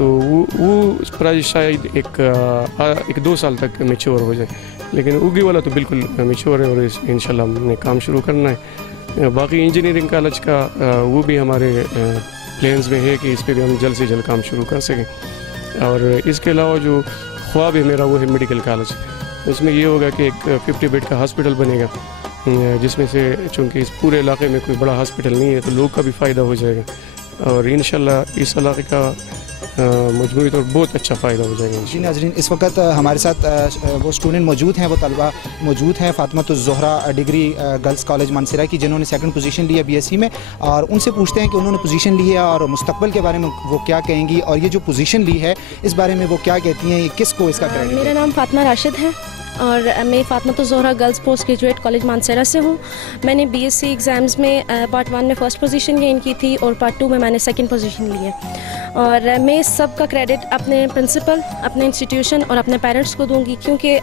تو وہ پرائز شاید ایک 2 سال تک میچور ہو جائے، لیکن اوگی والا تو بالکل میچور ہے اور انشاءاللہ ہم نے کام شروع کرنا ہے۔ باقی انجینئرنگ کالج کا وہ بھی ہمارے پلینز میں ہے کہ اس پہ بھی ہم جلد سے جلد کام شروع کر سکیں۔ اور اس کے علاوہ جو خواب ہے میرا وہ ہے میڈیکل کالج، اس میں یہ ہوگا کہ ایک 50 بیڈ کا ہاسپٹل بنے گا، جس میں سے چونکہ اس پورے علاقے میں کوئی بڑا ہاسپٹل نہیں ہے تو لوگ کا بھی فائدہ ہو جائے گا، اور انشاءاللہ اس علاقے کا مجموعی طور بہت اچھا فائدہ ہو جائے گا۔ جی ناظرین، اس وقت ہمارے ساتھ وہ اسٹوڈنٹ موجود ہیں، وہ طلبہ موجود ہیں فاطمۃ الزہرا ڈگری گرلز کالج مانسہرہ کی، جنہوں نے 2nd پوزیشن لی ہے BSc میں، اور ان سے پوچھتے ہیں کہ انہوں نے پوزیشن لی ہے اور مستقبل کے بارے میں وہ کیا کہیں گی، اور یہ جو پوزیشن لی ہے اس بارے میں وہ کیا کہتی ہیں، یہ کس کو اس کا کریڈٹ؟ میرا نام فاطمہ راشد ہے اور میں Fatima Alzahra girls post graduate college Mansehra سے ہوں۔ میں نے BSc ایگزامز میں پارٹ 1 میں 1st پوزیشن گین کی تھی اور پارٹ 2 میں نے 2nd پوزیشن لی ہے، اور میں اس سب کا کریڈٹ اپنے پرنسپل، اپنے انسٹیٹیوشن اور اپنے پیرنٹس کو دوں گی، کیونکہ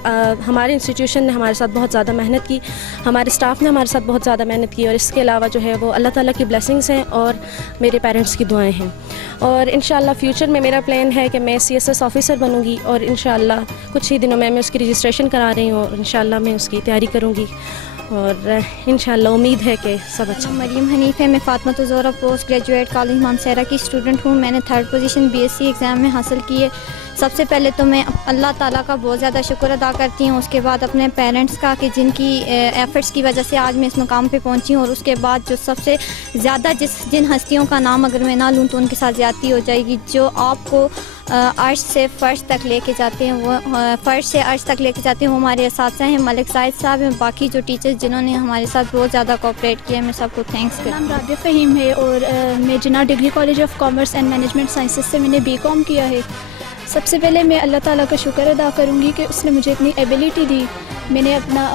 ہمارے انسٹیٹیوشن نے ہمارے ساتھ بہت زیادہ محنت کی، ہمارے اسٹاف نے ہمارے ساتھ بہت زیادہ محنت کی، اور اس کے علاوہ جو ہے وہ اللہ تعالیٰ کی بلیسنگس ہیں اور میرے پیرنٹس کی دعائیں ہیں۔ اور انشاءاللہ فیوچر میں میرا پلان ہے کہ میں CSS آفیسر بنوں گی، اور انشاءاللہ کچھ ہی دنوں میں اس کی رجسٹریشن کرا رہی ہوں، اور انشاءاللہ میں اس کی تیاری کروں گی، اور انشاءاللہ امید ہے کہ سب اچھا۔ مریم حنیف ہے، میں فاطمۃ الزہرا پوسٹ گریجویٹ کالج مانسہرہ کی اسٹوڈنٹ ہوں۔ میں نے 3rd پوزیشن BSc ایگزام میں حاصل کی ہے۔ سب سے پہلے تو میں اللہ تعالیٰ کا بہت زیادہ شکر ادا کرتی ہوں، اس کے بعد اپنے پیرنٹس کا کہ جن کی ایفرٹس کی وجہ سے آج میں اس مقام پہ پہنچی ہوں، اور اس کے بعد جو سب سے زیادہ جن ہستیوں کا نام اگر میں نہ لوں تو ان کے ساتھ زیادتی ہو جائے گی، جو آپ کو عرش سے فرش تک لے کے جاتے ہیں، وہ فرش سے عرش تک لے کے جاتے ہیں، وہ ہمارے اساتذہ ہیں، ملک زاہد صاحب ہیں، باقی جو ٹیچرز جنہوں نے ہمارے ساتھ بہت زیادہ کوآپریٹ کیا ہے، میں سب کو تھینکس کرتی ہوں۔ نام رابعہ فہیم ہے اور میں Jinnah degree college of commerce and management sciences سے میں نے BCom کیا ہے۔ سب سے پہلے میں اللہ تعالیٰ کا شکر ادا کروں گی کہ اس نے مجھے اتنی ایبیلٹی دی، میں نے اپنا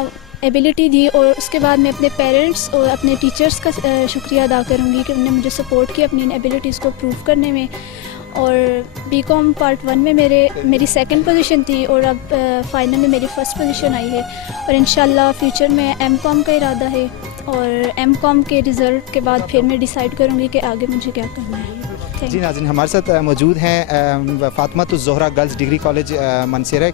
ایبیلٹی دی، اور اس کے بعد میں اپنے پیرنٹس اور اپنے ٹیچرز کا شکریہ ادا کروں گی کہ انہوں نے مجھے سپورٹ کیا اپنی ان ایبیلٹیز کو پروف کرنے میں۔ اور BCom پارٹ 1 میں میری 2nd پوزیشن تھی، اور اب فائنل میں میری 1st پوزیشن آئی ہے، اور انشاءاللہ فیوچر میں M.Com کا ارادہ ہے، اور M.Com کے رزلٹ کے بعد پھر میں ڈیسائیڈ کروں گی کہ آگے مجھے کیا کرنا ہے۔ جی ناظرین، ہمارے ساتھ موجود ہیں Fatima Alzahra girls degree college Mansehra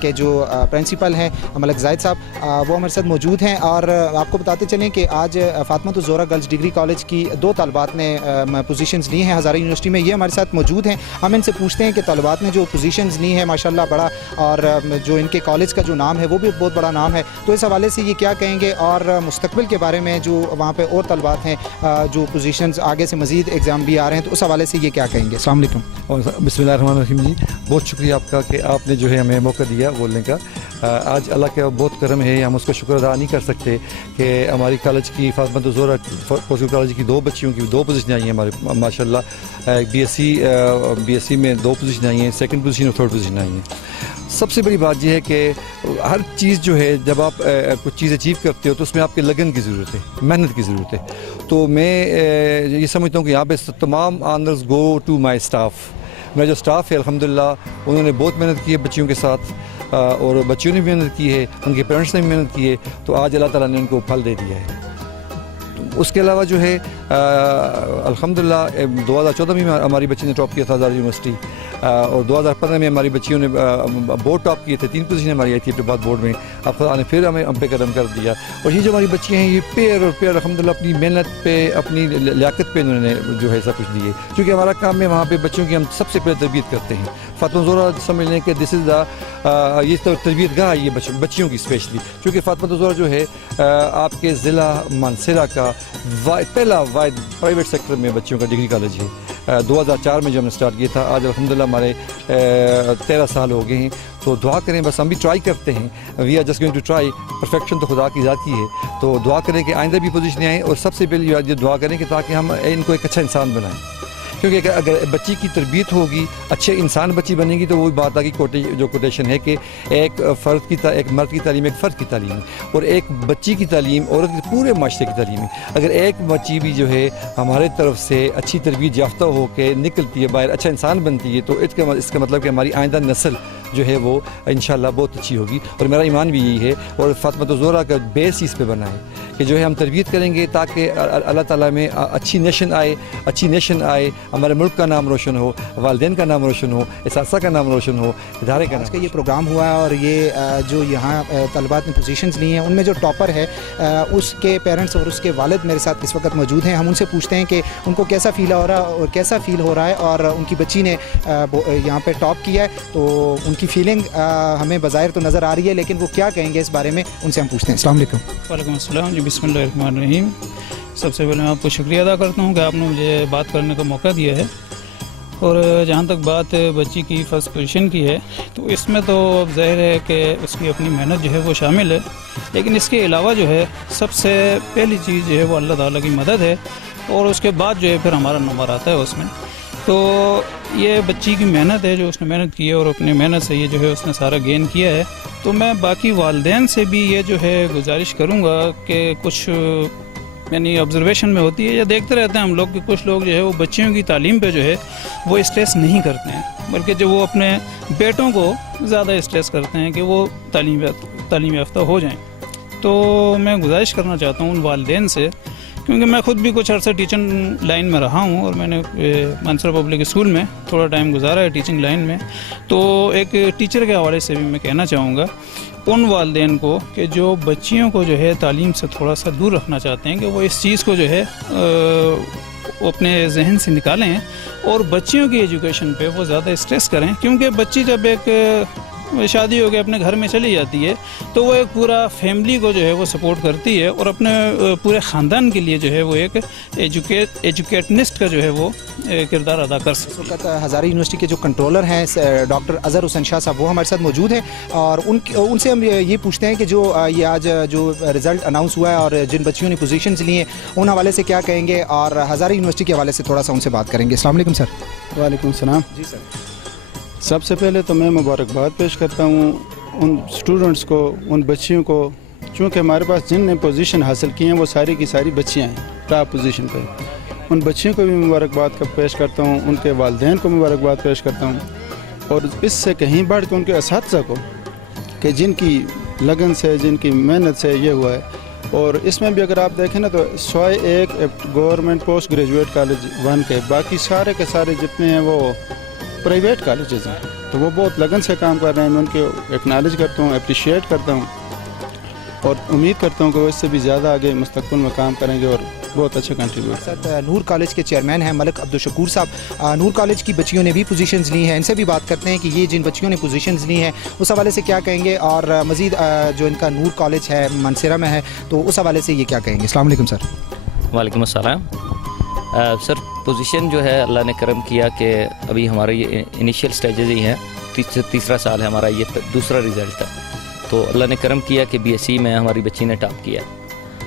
کے جو پرنسپل ہیں ملک زاہد صاحب، وہ ہمارے ساتھ موجود ہیں، اور آپ کو بتاتے چلیں کہ آج Fatima Alzahra girls degree college کی 2 طالبات نے پوزیشنز لی ہیں ہزارہ یونیورسٹی میں، یہ ہمارے ساتھ موجود ہیں۔ ہم ان سے پوچھتے ہیں کہ طالبات نے جو پوزیشنز لی ہیں ماشاءاللہ بڑا، اور جو ان کے کالج کا جو نام ہے وہ بھی بہت بڑا نام ہے، تو اس حوالے سے یہ کیا کہیں گے، اور مستقبل کے بارے میں جو وہاں پہ اور طالبات ہیں جو پوزیشنز آگے سے مزید ایگزام بھی آ رہے ہیں، تو اس حوالے سے یہ کیا کہیں گے؟ السلام علیکم۔ اور بسم اللہ الرحمن الرحیم جی، بہت شکریہ آپ کا کہ آپ نے جو ہے ہمیں موقع دیا بولنے کا۔ آج اللہ کا بہت کرم ہے، ہم اس کا شکر ادا نہیں کر سکتے کہ ہماری کالج کی فاطمۃ الزہرا پوسٹ کالج کی 2 بچیوں کی 2 پوزیشن آئی ہیں ہمارے ماشاء اللہ۔ BSc میں 2 پوزیشن آئی ہیں، 2nd پوزیشن اور 3rd پوزیشن آئی ہیں۔ سب سے بڑی بات یہ ہے کہ ہر چیز جو ہے جب آپ کچھ چیز اچیو کرتے ہو تو اس میں آپ کے لگن کی ضرورت ہے، محنت کی ضرورت ہے۔ تو میں یہ سمجھتا ہوں کہ یہاں پہ تمام honours go to my staff. میرا جو اسٹاف ہے الحمدللہ انہوں نے بہت محنت کی ہے بچیوں کے ساتھ، اور بچیوں نے بھی محنت کی ہے، ان کے پیرنٹس نے بھی محنت کی ہے، تو آج اللہ تعالیٰ نے ان کو پھل دے دیا ہے۔ اس کے علاوہ جو ہے الحمدللہ 2014 میں ہماری بچی نے ٹاپ کیا تھا ہزارہ یونیورسٹی، اور 2015 میں ہماری بچیوں نے بورڈ ٹاپ کیے تھے، 3 پوزیشن ہماری آئی تھی اپنے بعد بورڈ میں۔ اب خدا نے پھر ہمیں ہم پہ قدم کر دیا، اور یہ جو ہماری بچیاں ہیں یہ پیئر الحمدللہ اپنی محنت پہ، اپنی لیاقت پہ انہوں نے جو ہے سب کچھ دیے، کیونکہ ہمارا کام ہے وہاں پہ بچوں کی ہم سب سے پہلے تربیت کرتے ہیں۔ فاطمہ الزہرا سمجھ لیں کہ دس از دا یہ تربیت گاہ ہے یہ بچیوں کی اسپیشلی، کیونکہ فاطمہ الزہرا جو ہے آپ کے ضلع مانسہرہ کا پہلا واحد پرائیویٹ سیکٹر میں بچیوں کا ڈگری کالج ہے۔ 2004 میں جو ہم نے اسٹارٹ کیا تھا، آج الحمدللہ ہمارے 13 سال ہو گئے ہیں۔ تو دعا کریں، بس ہم بھی ٹرائی کرتے ہیں، we are just going to try, perfection تو خدا کی ذات کی ہے، تو دعا کریں کہ آئندہ بھی پوزیشن آئیں، اور سب سے پہلے یہ دعا کریں کہ تاکہ ہم ان کو ایک اچھا انسان بنائیں، کیونکہ اگر بچی کی تربیت ہوگی، اچھے انسان بچی بنے گی، تو وہی بات آ گئی جو کوٹیشن ہے کہ ایک مرد کی تعلیم ایک فرد کی تعلیم ہے، اور ایک بچی کی تعلیم عورت کے پورے معاشرے کی تعلیم ہے۔ اگر ایک بچی بھی جو ہے ہمارے طرف سے اچھی تربیت یافتہ ہو کے نکلتی ہے باہر، اچھا انسان بنتی ہے، تو اس کا مطلب کہ ہماری آئندہ نسل جو ہے وہ انشاءاللہ بہت اچھی ہوگی. اور میرا ایمان بھی یہی ہے اور فاطمہ الزہرا کا بیس اس پہ بنا ہے کہ جو ہے ہم تربیت کریں گے تاکہ اللہ تعالیٰ میں اچھی نیشن آئے, ہمارے ملک کا نام روشن ہو, والدین کا نام روشن ہو, اساتذہ کا نام روشن ہو, ادارے کا نام. آج کا یہ پروگرام ہوا ہے اور یہ جو یہاں طلبات نے پوزیشنز لی ہیں ان میں جو ٹاپر ہے اس کے پیرنٹس اور اس کے والد میرے ساتھ اس وقت موجود ہیں. ہم ان سے پوچھتے ہیں کہ ان کو کیسا فیل ہو رہا ہے اور ان کی بچی نے یہاں پہ ٹاپ کیا ہے تو ان کی فیلنگ ہمیں بظاہر تو نظر آ رہی ہے, لیکن وہ کیا کہیں گے اس بارے میں ان سے ہم پوچھتے ہیں. السلام علیکم. وعلیکم السلام جی. بسم اللہ الرحمن الرحیم. سب سے پہلے میں آپ کو شکریہ ادا کرتا ہوں کہ آپ نے مجھے بات کرنے کا موقع دیا ہے. اور جہاں تک بات بچی کی فرسٹ پوزیشن کی ہے تو اس میں تو اب ظاہر ہے کہ اس کی اپنی محنت جو ہے وہ شامل ہے, لیکن اس کے علاوہ جو ہے سب سے پہلی چیز جو ہے وہ اللہ تعالیٰ کی مدد ہے اور اس کے بعد جو ہے پھر ہمارا نمبر آتا ہے اس میں. تو یہ بچی کی محنت ہے جو اس نے محنت کی ہے اور اپنی محنت سے یہ جو ہے اس نے سارا گین کیا ہے. تو میں باقی والدین سے بھی یہ جو ہے گزارش کروں گا کہ کچھ یعنی آبزرویشن میں ہوتی ہے یا دیکھتے رہتے ہیں ہم لوگ کہ کچھ لوگ جو ہے وہ بچیوں کی تعلیم پہ جو ہے وہ اسٹریس نہیں کرتے ہیں, بلکہ جو وہ اپنے بیٹوں کو زیادہ اسٹریس کرتے ہیں کہ وہ تعلیم یافتہ ہو جائیں. تو میں گزارش کرنا چاہتا ہوں ان والدین سے, کیونکہ میں خود بھی کچھ عرصہ ٹیچنگ لائن میں رہا ہوں اور میں نے منصورہ پبلک اسکول میں تھوڑا ٹائم گزارا ہے ٹیچنگ لائن میں. تو ایک ٹیچر کے حوالے سے بھی میں کہنا چاہوں گا ان والدین کو کہ جو بچیوں کو جو ہے تعلیم سے تھوڑا سا دور رکھنا چاہتے ہیں کہ وہ اس چیز کو جو ہے اپنے ذہن سے نکالیں اور بچیوں کی ایجوکیشن پہ وہ زیادہ اسٹریس کریں, کیونکہ بچی جب ایک شادی ہو کے اپنے گھر میں چلی جاتی ہے تو وہ ایک پورا فیملی کو جو ہے وہ سپورٹ کرتی ہے اور اپنے پورے خاندان کے لیے جو ہے وہ ایک ایجوکیٹنسٹ کا جو ہے وہ کردار ادا کر سکتی ہے. اس وقت ہزارہ یونیورسٹی کے جو کنٹرولر ہیں ڈاکٹر اظہر حسین شاہ صاحب وہ ہمارے ساتھ موجود ہیں اور ان سے ہم یہ پوچھتے ہیں کہ جو یہ آج جو رزلٹ اناؤنس ہوا ہے اور جن بچیوں نے پوزیشنز لی ہیں ان حوالے سے کیا کہیں گے اور ہزارہ یونیورسٹی کے حوالے سے تھوڑا سا ان سے بات کریں گے. السلام علیکم سر. وعلیکم السلام. جی سر. سب سے پہلے تو میں مبارکباد پیش کرتا ہوں ان اسٹوڈنٹس کو, ان بچیوں کو, چونکہ ہمارے پاس جن نے پوزیشن حاصل کی ہیں وہ ساری کی ساری بچیاں ہیں ٹاپ پوزیشن پہ. ان بچیوں کو بھی مبارکباد پیش کرتا ہوں, ان کے والدین کو مبارکباد پیش کرتا ہوں اور اس سے کہیں بڑھ کے ان کے اساتذہ کو کہ جن کی لگن سے, جن کی محنت سے یہ ہوا ہے. اور اس میں بھی اگر آپ دیکھیں نا تو سوائے ایک گورنمنٹ پوسٹ گریجویٹ کالج 1 کے باقی سارے کے سارے جتنے ہیں وہ پرائیویٹ کالجز ہیں, تو وہ بہت لگن سے کام کر رہے ہیں. میں ان کو ایکنالج کرتا ہوں, اپریشیٹ کرتا ہوں اور امید کرتا ہوں کہ وہ اس سے بھی زیادہ آگے مستقبل میں کام کریں گے اور بہت اچھا کنٹریبیوٹ. ساتھ نور کالج کے چیئرمین ہیں ملک عبدالشکور صاحب. نور کالج کی بچیوں نے بھی پوزیشنز لی ہیں, ان سے بھی بات کرتے ہیں کہ یہ جن بچیوں نے پوزیشنز لی ہیں اس حوالے سے کیا کہیں گے اور مزید جو ان کا نور کالج ہے منصورہ میں ہے تو اس حوالے سے یہ کیا کہیں گے. السلام علیکم سر. وعلیکم السلام. سر پوزیشن جو ہے اللہ نے کرم کیا کہ ابھی ہمارے یہ انیشیل سٹیجز ہی ہیں, تیسرا سال ہے ہمارا, یہ دوسرا رزلٹ ہے. تو اللہ نے کرم کیا کہ بی ایس سی میں ہماری بچی نے ٹاپ کیا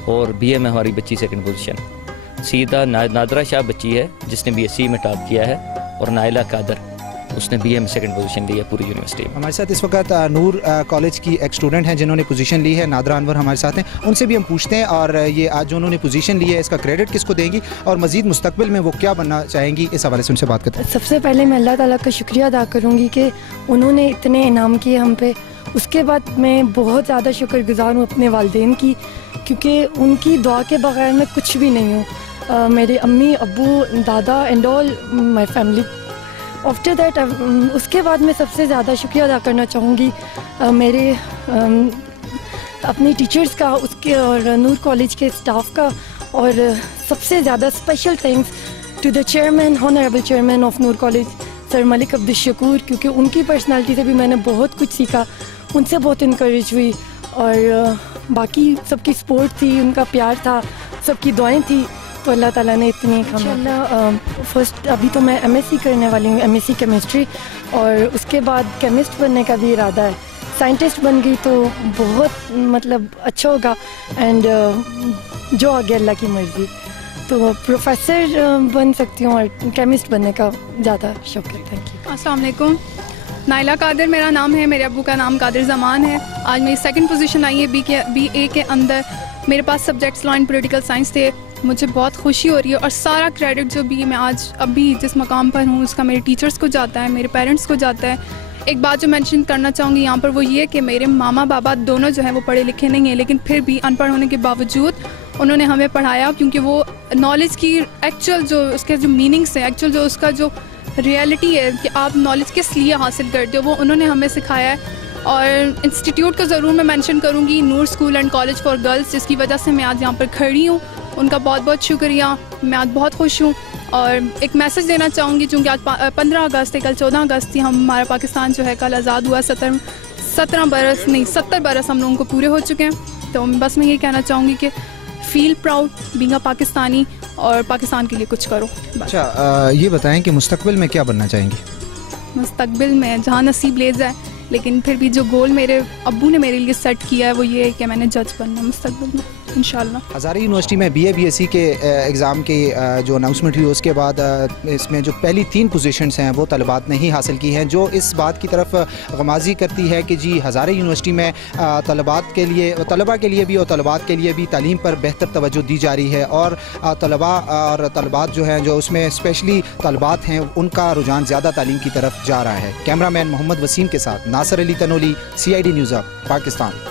اور بی اے میں ہماری بچی سیکنڈ پوزیشن. سیدھا نادرہ شاہ بچی ہے جس نے بی ایس سی میں ٹاپ کیا ہے اور نائلہ قادر اس نے بی اے میں سیکنڈ پوزیشن لی ہے پوری یونیورسٹی میں. ہمارے ساتھ اس وقت نور کالج کی ایک اسٹوڈنٹ ہیں جنہوں نے پوزیشن لی ہے, نادرہ انور ہمارے ساتھ ہیں. ان سے بھی ہم پوچھتے ہیں اور یہ آج جو انہوں نے پوزیشن لی ہے اس کا کریڈٹ کس کو دیں گی اور مزید مستقبل میں وہ کیا بننا چاہیں گی, اس حوالے سے ان سے بات کرتے ہیں. سب سے پہلے میں اللہ تعالیٰ کا شکریہ ادا کروں گی کہ انہوں نے اتنے انعام کیے ہم پہ. اس کے بعد میں بہت زیادہ شکر گزار ہوں اپنے والدین کی, کیونکہ ان کی دعا کے بغیر میں کچھ بھی نہیں ہوں. میرے امی ابو دادا and all my family. After that اس کے بعد میں سب سے زیادہ شکریہ ادا کرنا چاہوں گی میرے اپنی ٹیچرز کا, اس کے اور نور کالج کے اسٹاف کا, اور سب سے زیادہ special thanks to the chairman, honourable chairman of Noor college sir Malik Abdulshakoor, کیونکہ ان کی پرسنالٹی سے بھی میں نے بہت کچھ سیکھا, ان سے بہت انکریج ہوئی. اور باقی سب کی سپورٹ تھی, ان کا پیار تھا, سب کی دعائیں تھیں, تو اللہ تعالیٰ نے اتنی انشاءاللہ. فرسٹ ابھی تو میں ایم ایس سی کرنے والی ہوں, ایم ایس سی کیمسٹری, اور اس کے بعد کیمسٹ بننے کا بھی ارادہ ہے. سائنٹسٹ بن گئی تو بہت مطلب اچھا ہوگا, اینڈ جو آگے اللہ کی مرضی. تو پروفیسر بن سکتی ہوں اور کیمسٹ بننے کا زیادہ شوق ہے. Thank you. السلام علیکم. نائلہ قادر میرا نام ہے, میرے ابو کا نام قادر زمان ہے. آج میری سیکنڈ پوزیشن آئی ہے بی اے کے اندر. میرے پاس subjects law and political science تھے. مجھے بہت خوشی ہو رہی ہے اور سارا کریڈٹ جو بھی میں آج ابھی جس مقام پر ہوں اس کا میرے ٹیچرز کو جاتا ہے, میرے پیرنٹس کو جاتا ہے. ایک بات جو مینشن کرنا چاہوں گی یہاں پر وہ یہ کہ میرے ماما بابا دونوں جو ہیں وہ پڑھے لکھے نہیں ہیں، لیکن پھر بھی ان پڑھ ہونے کے باوجود انہوں نے ہمیں پڑھایا، کیونکہ وہ نالج کی ایکچوئل جو اس کے جو میننگس ہیں، ایکچوئل جو اس کا جو ریئلٹی ہے کہ آپ نالج کس لیے حاصل کرتے ہو، وہ انہوں نے ہمیں سکھایا ہے. اور انسٹیٹیوٹ کو ضرور میں مینشن کروں گی، Noor school and college for girls, جس کی وجہ سے میں آج یہاں پر کھڑی ہوں. ان کا بہت بہت شکریہ، میں آج بہت خوش ہوں. اور ایک میسیج دینا چاہوں گی، چونکہ آج 15 اگست ہے، کل 14 اگست تھی، ہمارا پاکستان جو ہے کل آزاد ہوا. 70 برس ہم لوگوں کو پورے ہو چکے ہیں. تو بس میں یہ کہنا چاہوں گی کہ فیل پراؤڈ بینگ اے پاکستانی، اور پاکستان کے لیے کچھ کرو. اچھا یہ بتائیں کہ مستقبل میں کیا بننا چاہیں گے؟ مستقبل میں جہاں نصیب لے جائے، لیکن پھر بھی جو گول میرے ابو نے میرے لیے سیٹ کیا ہے وہ یہ ہے کہ میں نے جج بننا مستقبل میں انشاءاللہ. ہزارہ یونیورسٹی میں بی اے سی کے ایگزام کی جو اناؤنسمنٹ ہوئی، اس کے بعد اس میں جو پہلی 3 پوزیشنز ہیں وہ طلبات نے ہی حاصل کی ہیں، جو اس بات کی طرف غمازی کرتی ہے کہ جی ہزارہ یونیورسٹی میں طلباء کے لیے بھی اور طلبات کے لیے بھی تعلیم پر بہتر توجہ دی جا رہی ہے، اور طلباء اور طلبات جو ہیں، جو اس میں اسپیشلی طلبات ہیں، ان کا رجحان زیادہ تعلیم کی طرف جا رہا ہے. کیمرہ مین محمد وسیم کے ساتھ ناصر علی تنولی، CID نیوز اب، پاکستان.